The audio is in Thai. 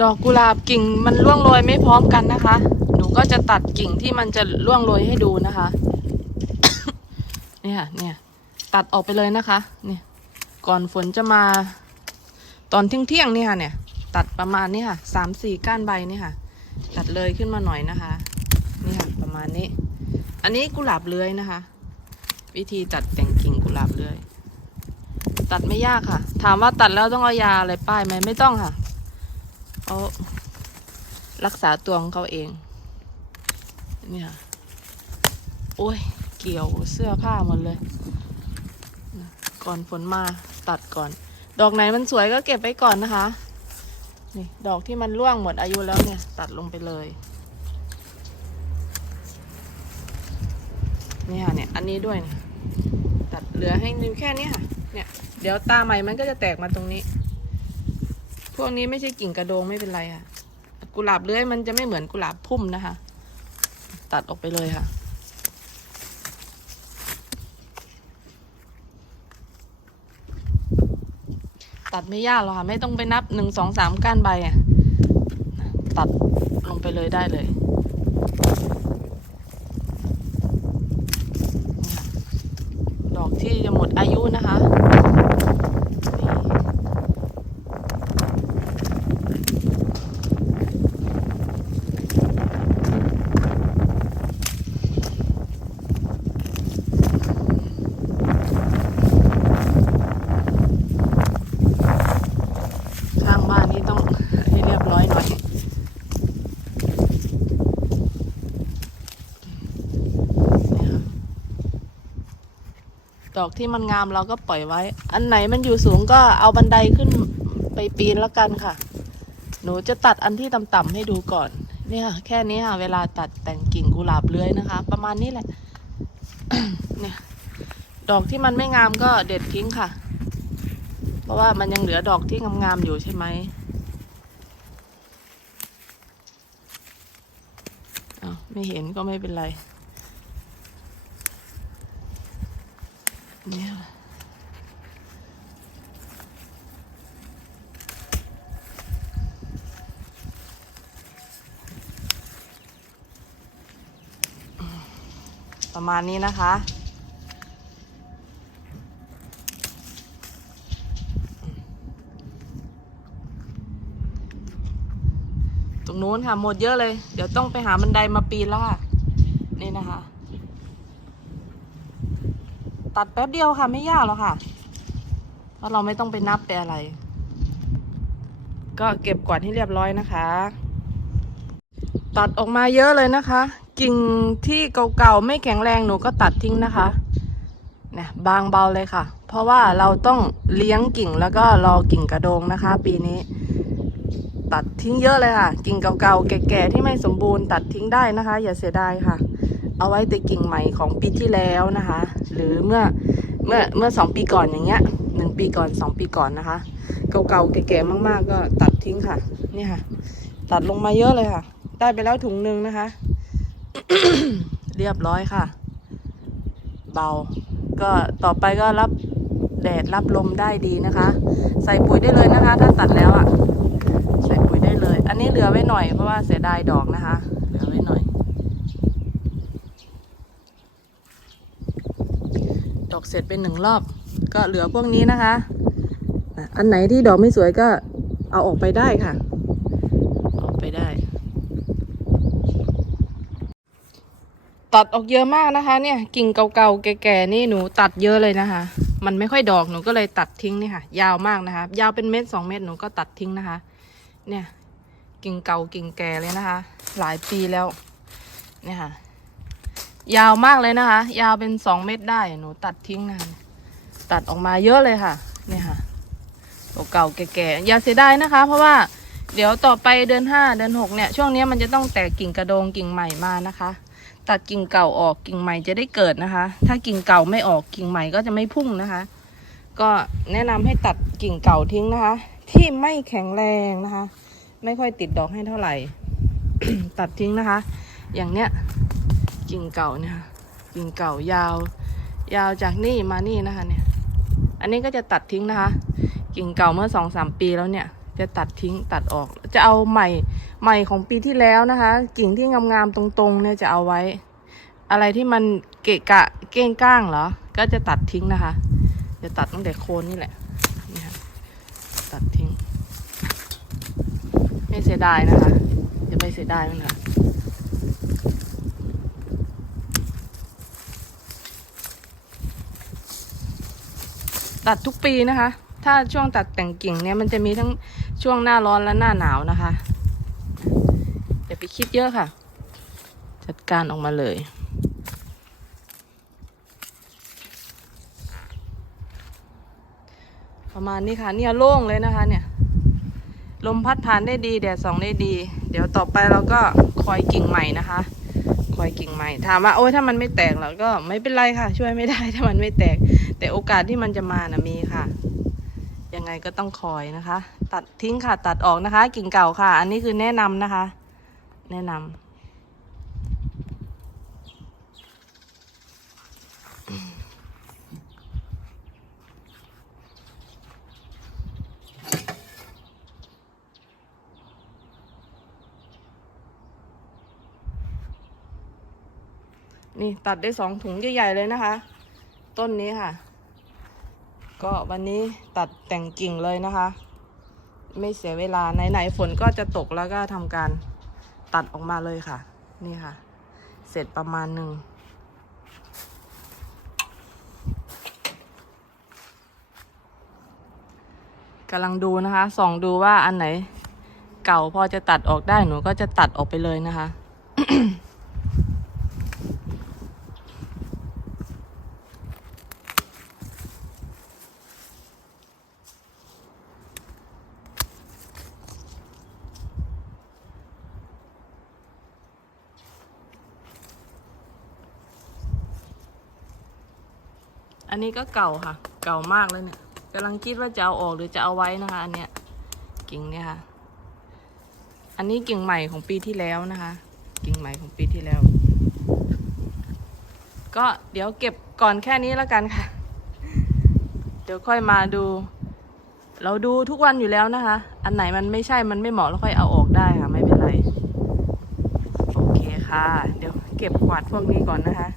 ดอกกุหลาบกิ่งมันร่วงโรยไม่พร้อมกันนะคะ หนูก็จะตัดกิ่งที่มันจะร่วงโรยให้ดูนะคะ เนี่ยเนี่ยตัดออกไปเลยนะคะ เนี่ย ก่อนฝนจะมา ตอนเที่ยงเที่ยงๆเนี่ยค่ะเนี่ย ตัดประมาณนี้ค่ะสามสี่ก้านใบนี่ค่ะ ตัดเลยขึ้นมาหน่อยนะคะ นี่ค่ะ ประมาณนี้ อันนี้กุหลาบเลื้อยนะคะ วิธีตัดแต่งกิ่งกุหลาบเลื้อยตัดไม่ยากค่ะ ถามว่าตัดแล้วต้องเอายาอะไรป้ายไหมไม่ต้องค่ะ เขารักษาตัวของเขาเอง เนี่ย โอ้ย เกี่ยวเสื้อผ้าหมดเลย ก่อนฝนมาตัดก่อน ดอกไหนมันสวยก็เก็บไว้ก่อนนะคะ นี่ ดอกที่มันร่วงหมดอายุแล้วเนี่ย ตัดลงไปเลย นี่ค่ะเนี่ย อันนี้ด้วยนี่ยตัดเหลือให้นิ้วแค่นี้ค่ะ เนี่ย เดี๋ยวตาใหม่มันก็จะแตกมาตรงนี้ วกนี้ไม่ใช่กิ่งกระโดงไม่เป็นไรค่ะ กุหลาบเลื้อยมันจะไม่เหมือนกุหลาบพุ่มนะคะ ตัดออกไปเลยค่ะ ตัดไม่ยากหรอกค่ะ ไม่ต้องไปนับหนึ่งสองสามก้านใบอะตัดลงไปเลยได้เลยดอกที่จะหมดอายุนะคะนี่ข้างบ้านนี่ต้องให้เรียบร้อยหน่อย เนี่ยค่ะ ดอกที่มันงามเราก็ปล่อยไว้ อันไหนมันอยู่สูงก็เอาบันไดขึ้นไปปีนแล้วกันค่ะ หนูจะตัดอันที่ต่ำๆให้ดูก่อน เนี่ยแค่นี้ค่ะเวลาตัดแต่งกิ่งกุหลาบเลื้อยนะคะ ประมาณนี้แหละเนี่ยดอกที่มันไม่งามก็เด็ดทิ้งค่ะ เพราะว่ามันยังเหลือดอกที่งามๆอยู่ใช่ไหมอ้าวไม่เห็นก็ไม่เป็นไร เนี่ยประมาณนี้นะคะ ตรงนู้นค่ะหมดเยอะเลย เดี๋ยวต้องไปหาบันไดมาปีนแล้วค่ะ นี่นะคะ ตัดแป๊บเดียวค่ะ ไม่ยากหรอกค่ะ เพราะเราไม่ต้องไปนับไปอะไร ก็เก็บกวาดให้เรียบร้อยนะคะ ตัดออกมาเยอะเลยนะคะ กิ่งที่เก่าๆไม่แข็งแรงหนูก็ตัดทิ้งนะคะเนี่ยบางเบาเลยค่ะ เพราะว่าเราต้องเลี้ยงกิ่งแล้วก็รอกิ่งกระโดงนะคะ ปีนี้ ตัดทิ้งเยอะเลยค่ะ กิ่งเก่าๆแก่ๆที่ไม่สมบูรณ์ตัดทิ้งได้นะคะ อย่าเสียดายค่ะ เอาไว้แต่กิ่งใหม่ของปีที่แล้วนะคะ หรือเมื่อเมื่อเมื่อสองปีก่อนอย่างเงี้ยหนึ่งปีก่อนสองปีก่อนนะคะ เก่าๆแก่ๆมากๆ ก็ตัดทิ้งค่ะ นี่ค่ะ ตัดลงมาเยอะเลยค่ะ ได้ไปแล้วถุงหนึ่งนะคะ เรียบร้อยค่ะ เบา ก็ต่อไปก็รับแดดรับลมได้ดีนะคะ ใส่ปุ๋ยได้เลยนะคะ ถ้าตัดแล้วอะ ใส่ปุ๋ยได้เลย อันนี้เหลือไว้หน่อยเพราะว่าเสียดายดอกนะคะ เหลือไว้หน่อย ดอ กเสร็จเป็นหนึ่งรอบ ก็เหลือพวกนี้นะคะอะอันไหนที่ดอกไม่สวยก็เอาออกไปได้ค่ะ ออกไปได้ ตัดออกเยอะมากนะคะ เนี่ยกิ่งเก่าๆแก่ๆนี่หนูตัดเยอะเลยนะคะ มันไม่ค่อยดอกหนูก็เลยตัดทิ้งนี่ค่ะ ยาวมากนะคะ ยาวเป็นเม็ดสองเม็ดหนูก็ตัดทิ้งนะคะ เนี่ยกิ่งเก่ากิ่งแก่เลยนะคะ หลายปีแล้วเนี่ยค่ะ ยาวมากเลยนะคะ ยาวเป็นสองเม็ดได้หนูตัดทิ้งนะตัดออกมาเยอะเลยค่ะเนี่ยค่ะตัวเก่าแก่ๆอย่าเสียดายนะคะ เพราะว่าเดี๋ยวต่อไปเดือนห้าเดือนหกเนี่ย ช่วงนี้มันจะต้องแตกกิ่งกระโดงกิ่งใหม่มานะคะ ตัดกิ่งเก่าออกกิ่งใหม่จะได้เกิดนะคะ ถ้ากิ่งเก่าไม่ออกกิ่งใหม่ก็จะไม่พุ่งนะคะ ก็แนะนำให้ตัดกิ่งเก่าทิ้งนะคะ ที่ไม่แข็งแรงนะคะ ไม่ค่อยติดดอกให้เท่าไหร่ ตัดทิ้งนะคะ อย่างเนี้ย กิ่งเก่าเนี่ยค่ะกิ่งเก่ายาว ยาวจากนี่มานี่นะคะเนี่ย อันนี้ก็จะตัดทิ้งนะคะ กิ่งเก่าเมื่อสองสามปีแล้วเนี่ย จะตัดทิ้งตัดออก จะเอาใหม่ใหม่ของปีที่แล้วนะคะ กิ่งที่งามๆตรงๆเนี่ยจะเอาไว้ อะไรที่มันเกะกะเก้งก้างเหรอ ก็จะตัดทิ้งนะคะ จะตัดตั้งแต่โคนนี่แหละนี่ค่ะตัดทิ้งไม่เสียดายนะคะอย่าไปเสียดายมันค่ะ ตัดทุกปีนะคะ ถ้าช่วงตัดแต่งกิ่งเนี่ยมันจะมีทั้งช่วงหน้าร้อนและหน้าหนาวนะคะอย่าไปคิดเยอะค่ะ จัดการออกมาเลย ประมาณนี้ค่ะ เนี่ยโล่งเลยนะคะเนี่ย ลมพัดผ่านได้ดีแดดส่องได้ดี เดี๋ยวต่อไปเราก็คอยกิ่งใหม่นะคะคอยกิ่งใหม่ถามว่าโอ้ยถ้ามันไม่แตกเราก็ไม่เป็นไรค่ะ ช่วยไม่ได้ถ้ามันไม่แตก แต่โอกาสที่มันจะมานะมีค่ะ ยังไงก็ต้องคอยนะคะ ตัดทิ้งค่ะ ตัดออกนะคะ กิ่งเก่าค่ะ อันนี้คือแนะนำนะคะ แนะนำนี่ตัดได้สองถุงใหญ่ๆเลยนะคะ ต้นนี้ค่ะ ก็วันนี้ตัดแต่งกิ่งเลยนะคะ ไม่เสียเวลาไหนๆฝนก็จะตกแล้วก็ทำการตัดออกมาเลยค่ะ นี่ค่ะ เสร็จประมาณหนึ่งกำลังดูนะคะส่องดูว่าอันไหนเก่าพอจะตัดออกได้หนูก็จะตัดออกไปเลยนะคะ อันนี้ก็เก่าค่ะ เก่ามากเลยเนี่ยกำลังคิดว่าจะเอาออกหรือจะเอาไว้นะคะ อันเนี้ยกิ่งเนี่ยค่ะ อันนี้กิ่งใหม่ของปีที่แล้วนะคะ กิ่งใหม่ของปีที่แล้ว ก็เดี๋ยวเก็บก่อนแค่นี้แล้วกันค่ะ เดี๋ยวค่อยมาดู เราดูทุกวันอยู่แล้วนะคะ อันไหนมันไม่ใช่มันไม่เหมาะเราค่อยเอาออกได้ค่ะ ไม่เป็นไร โอเคค่ะ เดี๋ยวเก็บกวาดพวกนี้ก่อนนะคะ